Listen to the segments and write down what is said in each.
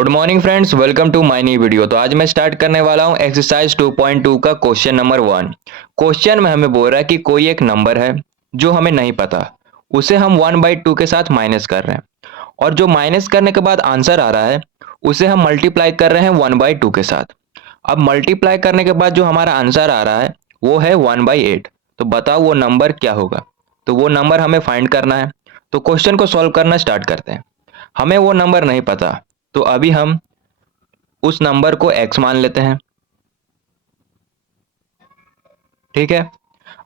Good morning friends, welcome to my new video. तो आज मैं स्टार्ट करने वाला हूं एक्सरसाइज 2.2 का क्वेश्चन नंबर 1। क्वेश्चन में हमें बोल रहा है कि कोई एक नंबर है जो हमें नहीं पता, उसे हम 1/2 के साथ माइनस कर रहे हैं, और जो माइनस करने के बाद आंसर आ रहा है उसे हम मल्टीप्लाई कर रहे हैं 1/2 के साथ। अब मल्टीप्लाई करने के बाद जो हमारा आंसर आ रहा है वो है 1/8। तो बताओ वो नंबर क्या होगा। तो वो नंबर हमें फाइंड करना है। तो क्वेश्चन को सॉल्व करना स्टार्ट करते हैं। हमें वो नंबर नहीं पता, तो अभी हम उस नंबर को x मान लेते हैं। ठीक है,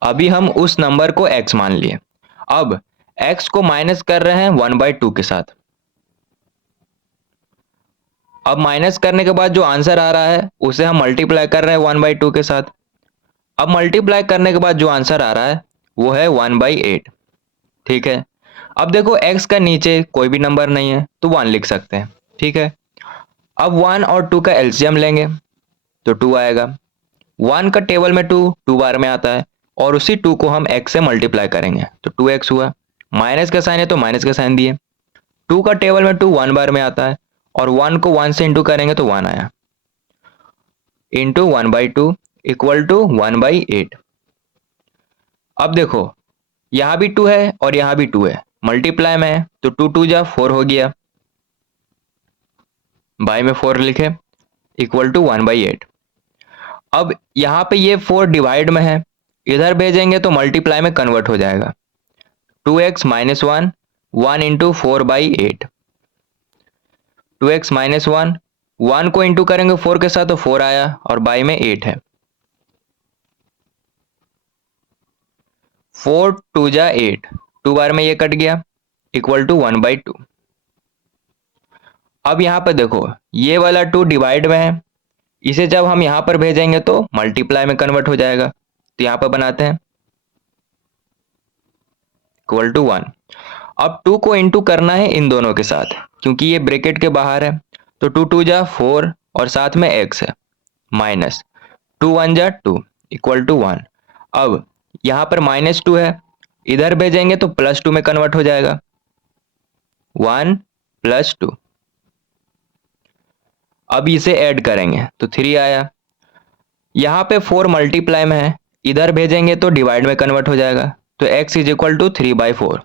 अभी हम उस नंबर को x मान लिए। अब x को माइनस कर रहे हैं 1/2 के साथ। अब माइनस करने के बाद जो आंसर आ रहा है उसे हम मल्टीप्लाई कर रहे हैं 1/2 के साथ। अब मल्टीप्लाई करने के बाद जो आंसर आ रहा है वो है 1/8। ठीक है, अब देखो x का नीचे कोई भी नंबर नहीं है तो 1 लिख सकते हैं। ठीक है, अब 1 और 2 का एलसीएम लेंगे तो 2 आएगा। 1 का टेबल में 2 बार में आता है, और उसी 2 को हम x से मल्टीप्लाई करेंगे तो 2x हुआ। माइनस का साइन है तो माइनस का साइन दिए। 2 का टेबल में 2 1 बार में आता है, और 1 को 1 से इंटू करेंगे तो 1 आया। Into 1/2 equal to 1/8। अब देखो यहाँ भी 2 है और यहाँ भी 2 है, मल्टीप्लाई में है तो 2 2 जा 4 हो गया, बाय में 4 लिखे, इक्वल टू 1/8। अब यहाँ पे ये 4 डिवाइड में है, इधर भेजेंगे तो मल्टीप्लाई में कन्वर्ट हो जाएगा। 2x minus 1, 1 into 4/8। 2x minus 1, 1 को इंटू करेंगे 4 के साथ तो 4 आया, और बाई में 8 है। 4 2 जा 8, 2 बार में ये कट गया, इक्वल टू 1/2। अब यहाँ पे देखो ये वाला 2 डिवाइड में है, इसे जब हम यहाँ पर भेजेंगे तो मल्टीप्लाई में कन्वर्ट हो जाएगा। तो यहाँ पर बनाते हैं इक्वल टू 1। अब 2 को इंटू करना है इन दोनों के साथ, क्योंकि ये ब्रैकेट के बाहर है। तो 2 2 जा 4 और साथ में x है, माइनस 2 1 जा 2 इक्वल टू 1। अब यहाँ पर -2 है, इधर भेजेंगे तो +2 में कन्वर्ट हो जाएगा, 1 + 2। अब इसे ऐड करेंगे तो 3 आया। यहाँ पे 4 मल्टीप्लाई में है, इधर भेजेंगे तो डिवाइड में कन्वर्ट हो जाएगा, तो x इज इक्वल टू 3/4।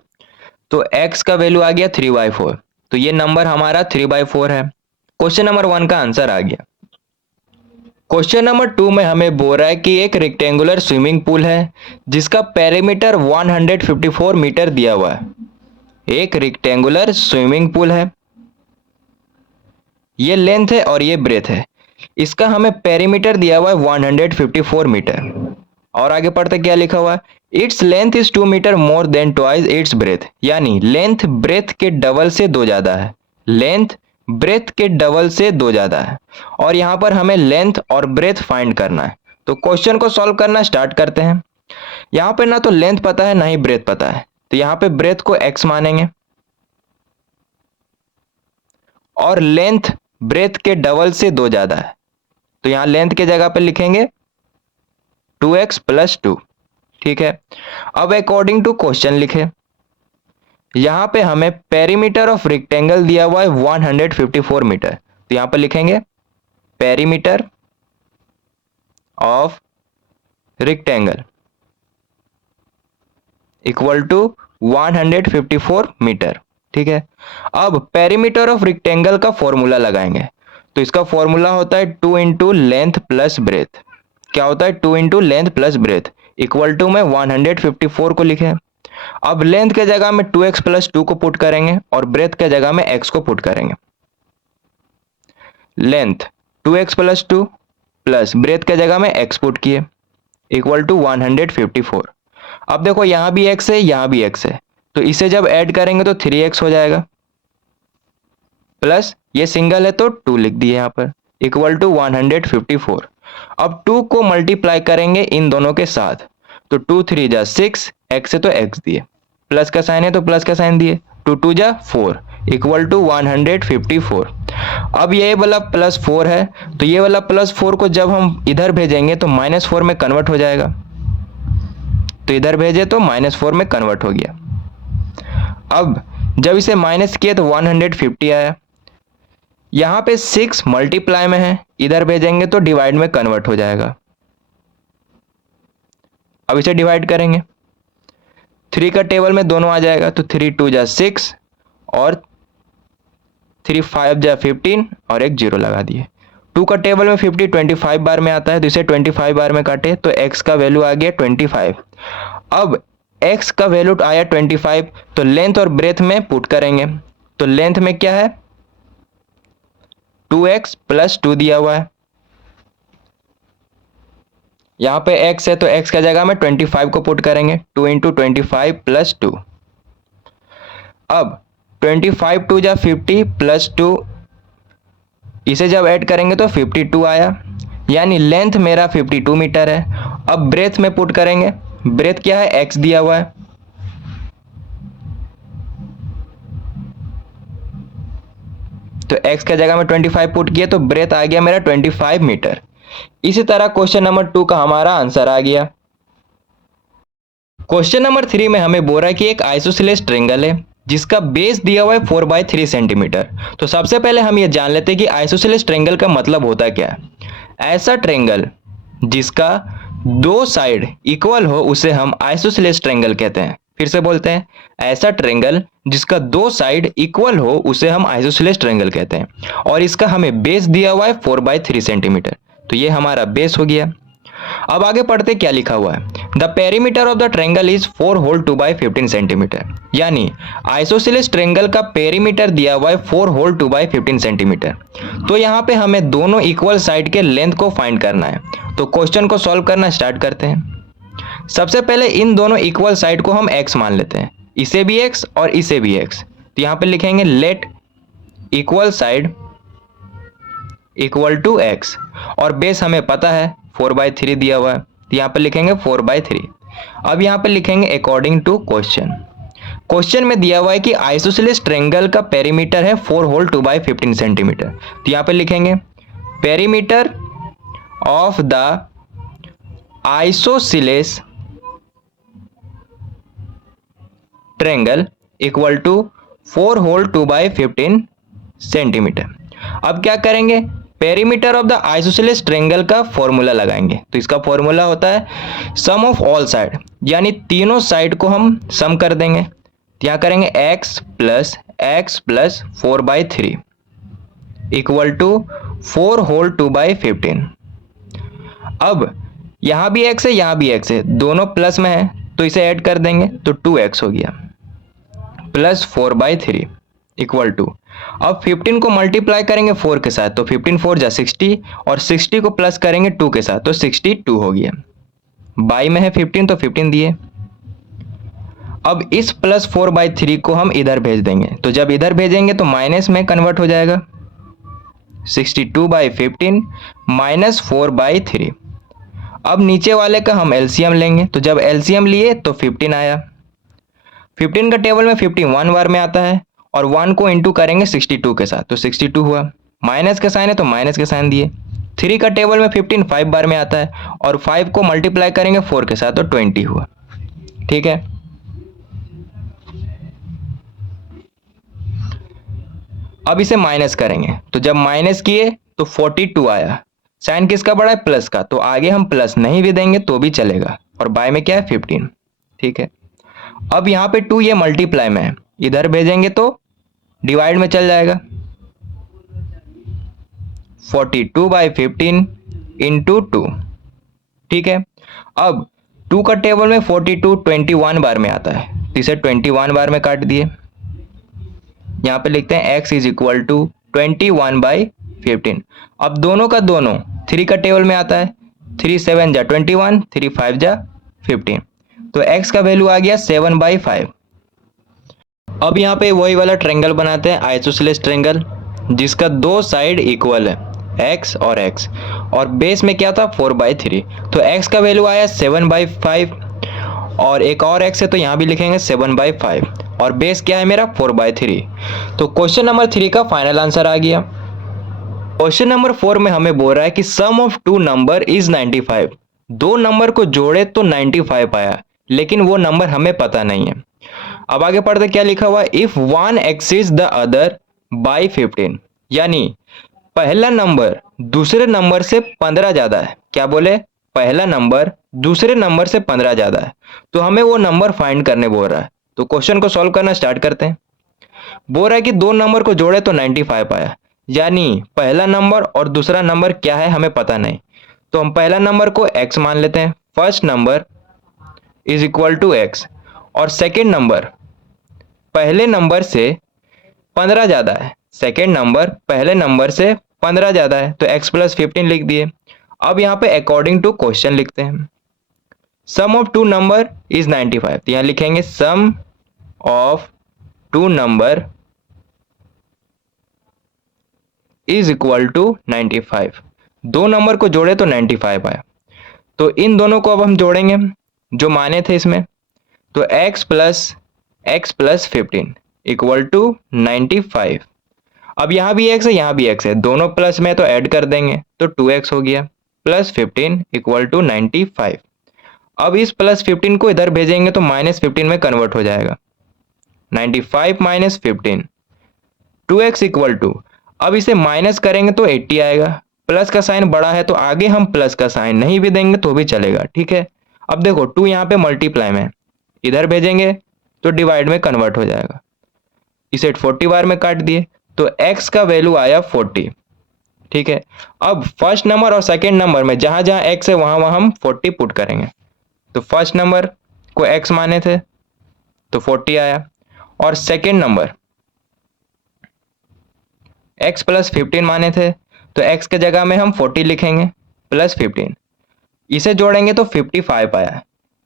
तो x का वैल्यू आ गया 3/4। तो ये नंबर हमारा 3/4 है। क्वेश्चन नंबर 1 का आंसर आ गया। क्वेश्चन नंबर 2 में हमें बोल रहा है कि एक रेक्टेंगुलर स्विमिंग पूल है जिसका पेरीमीटर 154 मीटर दिया हुआ है। एक रेक्टेंगुलर स्विमिंग पूल है, ये लेंथ है और ये ब्रेथ है। इसका हमें पेरीमीटर दिया हुआ है 154 मीटर। और आगे पढ़ते क्या लिखा हुआ है, its length is 2 metre more than twice its breadth. यानी लेंथ ब्रेथ के डबल से 2 ज्यादा है। लेंथ ब्रेथ के डबल से 2 ज्यादा है, और यहाँ पर हमें लेंथ और ब्रेथ फाइंड करना है। तो क्वेश्चन को सॉल्व करना स्टार्ट करते हैं। यहाँ पे ना तो लेंथ पता है ना ही ब्रेथ पता है, तो यहाँ पे ब्रेथ को x मानेंगे, और लेंथ ब्रेथ के डबल से 2 ज्यादा है, तो यहाँ लेंथ के जगह पे लिखेंगे 2x + 2। ठीक है, अब अकॉर्डिंग टू क्वेश्चन लिखे। यहाँ पे हमें पेरीमीटर ऑफ रेक्टेंगल दिया हुआ है 154 मीटर, तो यहाँ पे लिखेंगे perimeter of rectangle equal to 154 metre. ठीक है, अब पेरीमीटर ऑफ रेक्टेंगल का फॉर्मूला लगाएंगे। तो इसका फॉर्मूला होता है 2 इंटू लेंथ प्लस ब्रेथ। क्या होता है 2 into length plus breadth, equal to में 154 को लिखे। अब लेंथ के जगह में 2x + 2 को पुट करेंगे, और ब्रेथ के जगह में x को पुट करेंगे। लेंथ 2x + 2 प्लस ब्रेथ के जगह में x पुट किए, इक्वल टू 154। अब देखो यहाँ भी x है यहाँ भी x है, तो इसे जब ऐड करेंगे तो 3x हो जाएगा, प्लस ये सिंगल है तो 2 लिख दिए यहाँ पर, इक्वल टू 154। अब 2 को मल्टीप्लाई करेंगे इन दोनों के साथ, तो 2 3 जा 6, x है तो x दिए, प्लस का साइन है तो प्लस का साइन दिए, 2 2 जा 4 इक्वल टू 154। अब ये वाला +4 है, तो ये वाला +4 को जब हम इधर भेजेंगे तो -4 में कन्वर्ट हो जाएगा, तो इधर भेजे तो -4 में कन्वर्ट हो गया। अब जब इसे माइनस किया तो 150 आया, यहाँ पे 6 मल्टीप्लाई में है, इधर भेजेंगे तो डिवाइड में कन्वर्ट हो जाएगा। अब इसे डिवाइड करेंगे, 3 का टेबल में दोनों आ जाएगा तो 3 2 जा 6 और 3 5 जा 15 और एक 0 लगा दिए। 2 का टेबल में 50 25 बार में आता है तो इसे 25 बार में काटे तो x का वैल्यू आ गया 25। अब x का वैल्यू आया 25 तो लेंथ और ब्रेथ में पुट करेंगे, तो लेंथ में क्या है 2x प्लस 2 दिया हुआ है, यहाँ पे x है तो x का जगह में 25 को पुट करेंगे, 2 इंटू 25 प्लस 2। अब 25 2 जा 50 प्लस 2, इसे जब ऐड करेंगे तो 52 आया, यानी लेंथ मेरा 52 मीटर है। अब ब्रेथ में पुट करेंगे, ब्रेथ क्या है x दिया हुआ है, तो x का जगह में 25 पुट किया तो ब्रेथ आ गया मेरा 25 मीटर। इसी तरह क्वेश्चन नंबर 2 का हमारा आंसर आ गया। क्वेश्चन नंबर 3 में हमें बोल रहा है कि एक आइसोसेलेस ट्रायंगल है जिसका बेस दिया हुआ है 4/3 सेंटीमीटर। तो सबसे पहले हम ये जान लेते हैं कि आइसोसेलेस ट्रायंगल का मतलब होता क्या है। ऐसा ट्रायंगल जिसका दो साइड इक्वल हो उसे हम आइसोसेलेस ट्रायंगल कहते हैं। फिर से बोलते हैं, ऐसा ट्रायंगल जिसका दो साइड इक्वल हो उसे हम आइसोसेलेस ट्रायंगल कहते हैं और इसका हमें बेस दिया हुआ है 4/3 सेंटीमीटर। तो ये हमारा बेस हो गया। अब आगे पढ़ते क्या लिखा हुआ है, the perimeter of the triangle is 4 whole 2/15 centimetre, यानी आइसोसेलेस ट्रायंगल का पेरीमीटर दिया हुआ है 4 होल 2/15 सेंटीमीटर। तो यहाँ पे हमें दोनों इक्वल साइड के लेंथ को फाइंड करना है, तो क्वेश्चन को सॉल्व करना स्टार्ट करते हैं। सबसे पहले इन दोनों इक्वल साइड को हम x मान लेते हैं, इसे भी x और इसे भी x। तो यहाँ पे लिखेंगे let equal side equal to x, और बेस हमें पता है 4/3 दिया हुआ है, तो यहाँ पे लिखेंगे 4/3। अब यहाँ पे लिखेंगे अकॉर्डिंग टू क्वेश्चन। क्वेश्चन में दिया हुआ है कि आइसोसेलेस ट्रायंगल का पेरीमीटर है 4 होल 2/15 सेंटीमीटर, तो यहाँ पे लिखेंगे perimeter of the isosceles triangle equal to 4 whole 2/15 centimetre. अब क्या करेंगे, perimeter of the isosceles triangle का फॉर्मूला लगाएंगे। तो इसका फॉर्मूला होता है सम ऑफ ऑल साइड, यानी तीनों साइड को हम सम कर देंगे। क्या करेंगे x plus 4/3 equal to 4 whole 2/15। अब यहाँ भी x है यहाँ भी x है, दोनों प्लस में है तो इसे ऐड कर देंगे तो 2x हो गया प्लस 4/3 इक्वल टू, अब 15 को मल्टीप्लाई करेंगे 4 के साथ तो 15 4 जा 60 और 60 को प्लस करेंगे 2 के साथ तो 62 हो गया। बाई में है 15 तो 15 दिए। अब इस प्लस 4/3 को हम इधर भेज देंगे, तो जब इधर भेजेंगे तो माइनस में कन्वर्ट हो जाएगा, 62/15 माइनस 4/3। अब नीचे वाले का हम एलसीएम लेंगे, तो जब एलसीएम लिए तो 15 आया। 15 का टेबल में 51 बार में आता है और 1 को इंटू करेंगे 62 के साथ तो 62 हुआ। माइनस के साइन है तो माइनस के साइन दिए। 3 का टेबल में 15 5 बार में आता है और 5 को मल्टीप्लाई करेंगे 4 के साथ तो 20 हुआ। ठीक है, अब इसे माइनस करेंगे, तो जब माइनस किए तो 42 आया। साइन किसका बड़ा है, प्लस का, तो आगे हम प्लस नहीं भी देंगे तो भी चलेगा, और बाय में क्या है 15। ठीक है, अब यहाँ पे 2 ये मल्टीप्लाई में है, इधर भेजेंगे तो डिवाइड में चल जाएगा, 42/15 इंटू 2। ठीक है, अब 2 का टेबल में 42 21 बार में आता है तो इसे 21 बार में काट दिए। यहाँ पे लिखते हैं x इज इक्वल टू 21/15। अब दोनों का दोनों 3 का टेबल में आता है, 3 7 जा 21 3 5 जा 15, तो x का वैल्यू आ गया 7/5। अब यहाँ पे वही वाला ट्रायंगल बनाते हैं, आइसोसेलेस ट्रायंगल जिसका दो साइड इक्वल है x और x, और बेस में क्या था 4/3, तो x का वैल्यू आया 7/5 और एक और x है तो यहाँ भी लिखेंगे 7/5 और बेस क्या है मेरा 4/3। तो क्वेश्चन नंबर 3 का फाइनल आंसर आ गया। क्वेश्चन नंबर 4 में हमें बोल रहा है कि सम ऑफ 2 नंबर इज 95। दो नंबर को जोड़े तो 95 आया, लेकिन वो नंबर हमें पता नहीं है। अब आगे पढ़ते क्या लिखा हुआ है, if one exceeds the other by 15, यानी पहला नंबर दूसरे नंबर से 15 ज्यादा है। क्या बोले? पहला नंबर दूसरे नंबर से 15 ज्यादा है, तो हमें वो नंबर फाइंड करने बोल रहा है। तो क्वेश्चन को सॉल्व करना स्टार्ट करते हैं। बोल रहा है कि दो नंबर को जोड़े तो 95 आया, यानी पहला नंबर और दूसरा नंबर क्या है हमें पता नहीं, तो हम पहला नंबर को x मान लेते हैं। First number is equal to x, और सेकेंड नंबर पहले नंबर से 15 ज्यादा है। सेकेंड नंबर पहले नंबर से 15 ज्यादा है, तो x प्लस 15 लिख दिए। अब यहाँ पे अकॉर्डिंग टू क्वेश्चन लिखते हैं। Sum of two number is 95, तो यहाँ लिखेंगे sum of two number is equal to 95। दो नंबर को जोड़े तो 95 आया, तो इन दोनों को अब हम जोड़ेंगे जो माने थे इसमें। तो x प्लस 15 इक्वल टू 95। अब यहाँ भी x है, यहाँ भी x है, दोनों प्लस में तो ऐड कर देंगे तो 2x हो गया, प्लस 15 इक्वल टू 95। अब इस प्लस 15 को इधर भेजेंगे तो माइनस 15 में कन्वर्ट हो जाएगा। 95 माइनस 15, 2x इक्वल टू, अब इसे माइनस करेंगे तो 80 आएगा। प्लस का साइन बड़ा है तो आगे हम प्लस का साइन नहीं भी देंगे तो भी चलेगा, ठीक है। अब देखो 2 यहाँ पे मल्टीप्लाई में, इधर भेजेंगे तो डिवाइड में कन्वर्ट हो जाएगा। इसे 40 बार में काट दिए तो x का वैल्यू आया 40, ठीक है। अब फर्स्ट नंबर और सेकेंड नंबर में जहां जहां x है वहां वहां हम 40 पुट करेंगे। तो फर्स्ट नंबर को x माने थे तो 40 आया, और सेकेंड नंबर x प्लस 15 माने थे तो x के जगह में हम 40 लिखेंगे प्लस 15। इसे जोड़ेंगे तो 55 आया,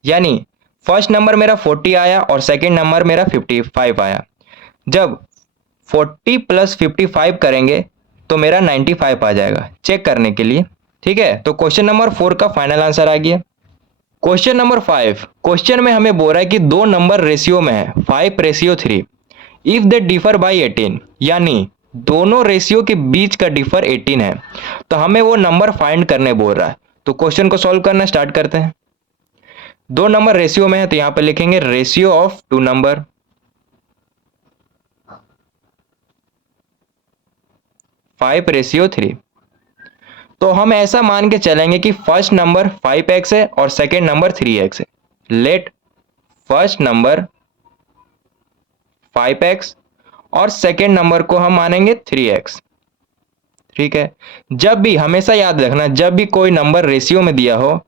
यानी फर्स्ट नंबर मेरा 40 आया और सेकेंड नंबर मेरा 55 आया। जब 40 प्लस 55 करेंगे तो मेरा 95 आ जाएगा, चेक करने के लिए, ठीक है। तो क्वेश्चन नंबर 4 का फाइनल आंसर आ गया। क्वेश्चन नंबर 5, क्वेश्चन में हमें बोल रहा है कि दो नंबर रेशियो में है 5:3 इफ दे डिफर बाई 18, यानी दोनों रेशियो के बीच का डिफर 18 है, तो हमें वो नंबर फाइंड करने बोल रहा है। तो क्वेश्चन को सॉल्व करना स्टार्ट करते हैं। दो नंबर रेशियो में है तो यहां पर लिखेंगे रेशियो ऑफ टू नंबर, 5:3। तो हम ऐसा मान के चलेंगे कि फर्स्ट नंबर 5x है और सेकेंड नंबर 3x है। लेट फर्स्ट नंबर 5x और सेकेंड नंबर को हम मानेंगे 3x, ठीक है। जब भी हमेशा याद रखना, जब भी कोई नंबर रेशियो में दिया हो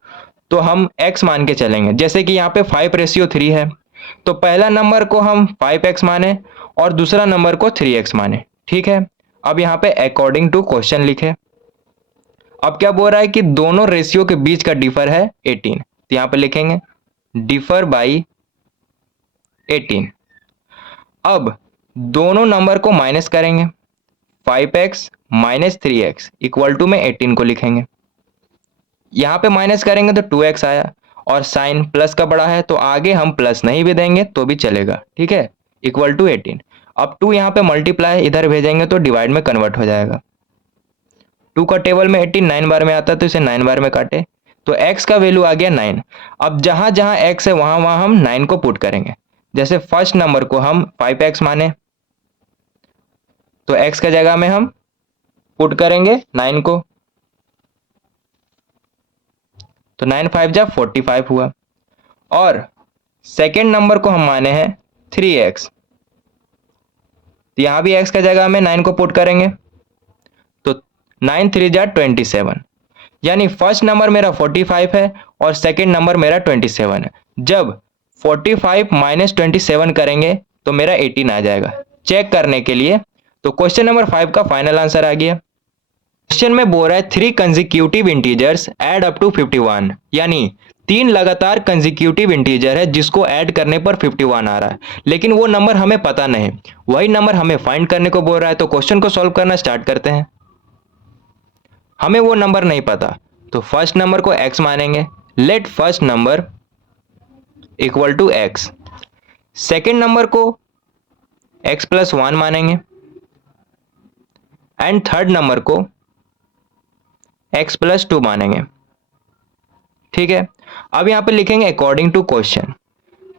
तो हम x मान के चलेंगे। जैसे कि यहाँ पे 5:3 है तो पहला नंबर को हम 5x माने और दूसरा नंबर को 3x माने, ठीक है। अब यहाँ पे अकॉर्डिंग टू क्वेश्चन लिखे। अब क्या बोल रहा है कि दोनों रेशियो के बीच का डिफर है 18, तो यहाँ पे लिखेंगे डिफर बाई 18। अब दोनों नंबर को माइनस करेंगे, 5x minus 3x equal to में 18 को लिखेंगे। यहाँ पे माइनस करेंगे तो 2x आया, और साइन प्लस का बड़ा है तो आगे हम प्लस नहीं भी देंगे तो भी चलेगा, ठीक है, इक्वल टू 18। अब 2 यहाँ पे मल्टीप्लाई इधर भेजेंगे तो डिवाइड में कन्वर्ट हो जाएगा। 2 का टेबल में 18 9 बार में आता है तो इसे 9 बार में काटे तो x का वैल्यू आ गया 9। अब जहां जहां x है वहां वहां हम 9 को पुट करेंगे। जैसे फर्स्ट नंबर को हम 5x माने तो x के जगह में हम पुट करेंगे 9 को, तो 9 5 जा 45 हुआ। और सेकेंड नंबर को हम माने हैं 3x, तो यहां भी x के जगह में 9 को पुट करेंगे तो 9 3 जा 27, यानी फर्स्ट नंबर मेरा 45 है और सेकेंड नंबर मेरा 27 है। जब 45 माइनस 27 करेंगे तो मेरा 18 आ जाएगा, चेक करने के लिए। तो क्वेश्चन नंबर 5 का फाइनल आंसर आ गया। क्वेश्चन में बोल रहा है 3 consecutive integers add up to 51, यानी 3 लगातार कंसेक्यूटिव इंटीजर है जिसको ऐड करने पर 51 आ रहा है, लेकिन वो नंबर हमें पता नहीं, वही नंबर हमें फाइंड करने को बोल रहा है। तो क्वेश्चन को सॉल्व करना स्टार्ट करते हैं। हमें वो नंबर नहीं पता तो फर्स्ट नंबर को x मानेंगे, let first number equal to x। Second number को x प्लस 1 मानेंगे एंड थर्ड नंबर को x प्लस 2 मानेंगे, ठीक है। अब यहां पे लिखेंगे अकॉर्डिंग टू क्वेश्चन।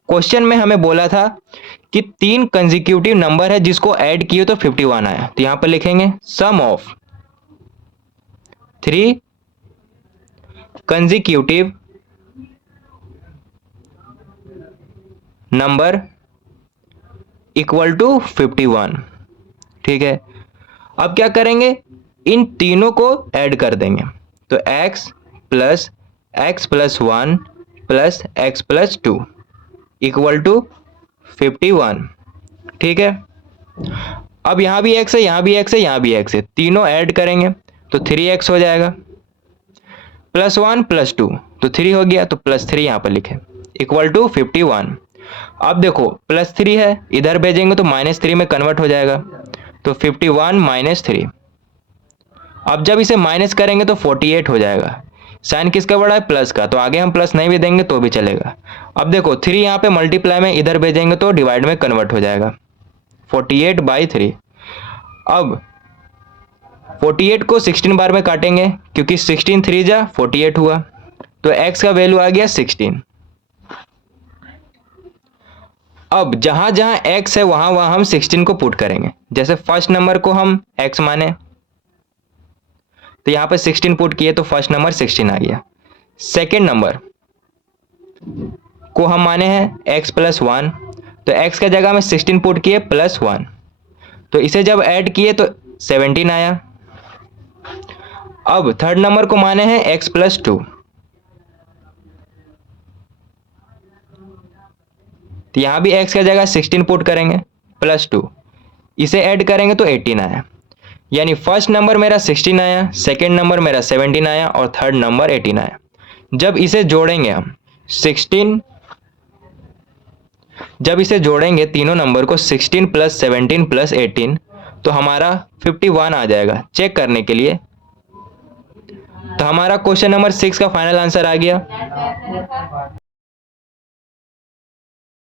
क्वेश्चन में हमें बोला था कि 3 कंसेक्यूटिव नंबर है जिसको ऐड किए तो 51 आया, तो यहां पे लिखेंगे sum of 3 consecutive number equal to 51। ठीक है, अब क्या करेंगे, इन तीनों को ऐड कर देंगे। तो x plus x plus 1 plus x plus 2 equal to 51। ठीक है, अब यहां भी x है, यहां भी x है, यहां भी x है, तीनों ऐड करेंगे तो 3x हो जाएगा, प्लस 1 प्लस 2 तो 3 हो गया, तो प्लस 3 यहां पर लिखे इक्वल टू 51। अब देखो प्लस 3 है, इधर भेजेंगे तो माइनस 3 में कन्वर्ट हो जाएगा, तो 51 माइनस 3। अब जब इसे माइनस करेंगे तो 48 हो जाएगा। साइन किसका बड़ा है, प्लस का, तो आगे हम प्लस नहीं भी देंगे तो भी चलेगा। अब देखो 3 यहाँ पे मल्टीप्लाई में इधर भेजेंगे तो डिवाइड में कन्वर्ट हो जाएगा, 48/3। अब 48 को 16 बार में काटेंगे, क्योंकि 16 3 जा 48 हुआ, तो x का वैल्यू आ गया 16। अब जहां जहां x है वहां वहां हम 16 को पुट करेंगे। जैसे फर्स्ट नंबर को हम x माने तो यहां पे 16 पुट किए तो फर्स्ट नंबर 16 आ गया। सेकेंड नंबर को हम माने हैं x प्लस 1, तो x का जगह में 16 पुट किए प्लस 1, तो इसे जब ऐड किए तो 17 आया। अब थर्ड नंबर को माने हैं x प्लस 2, तो यहां भी x का जगह 16 पुट करेंगे प्लस 2, इसे ऐड करेंगे तो 18 आया। यानी फर्स्ट नंबर मेरा 16 आया, सेकेंड नंबर मेरा 17 आया और थर्ड नंबर 18 आया। जब इसे जोड़ेंगे हम 16, जब इसे जोड़ेंगे तीनों नंबर को 16 प्लस 17 प्लस 18 तो हमारा 51 आ जाएगा। चेक करने के लिए तो हमारा क्वेश्चन नंबर 6 का फाइनल आंसर आ गया।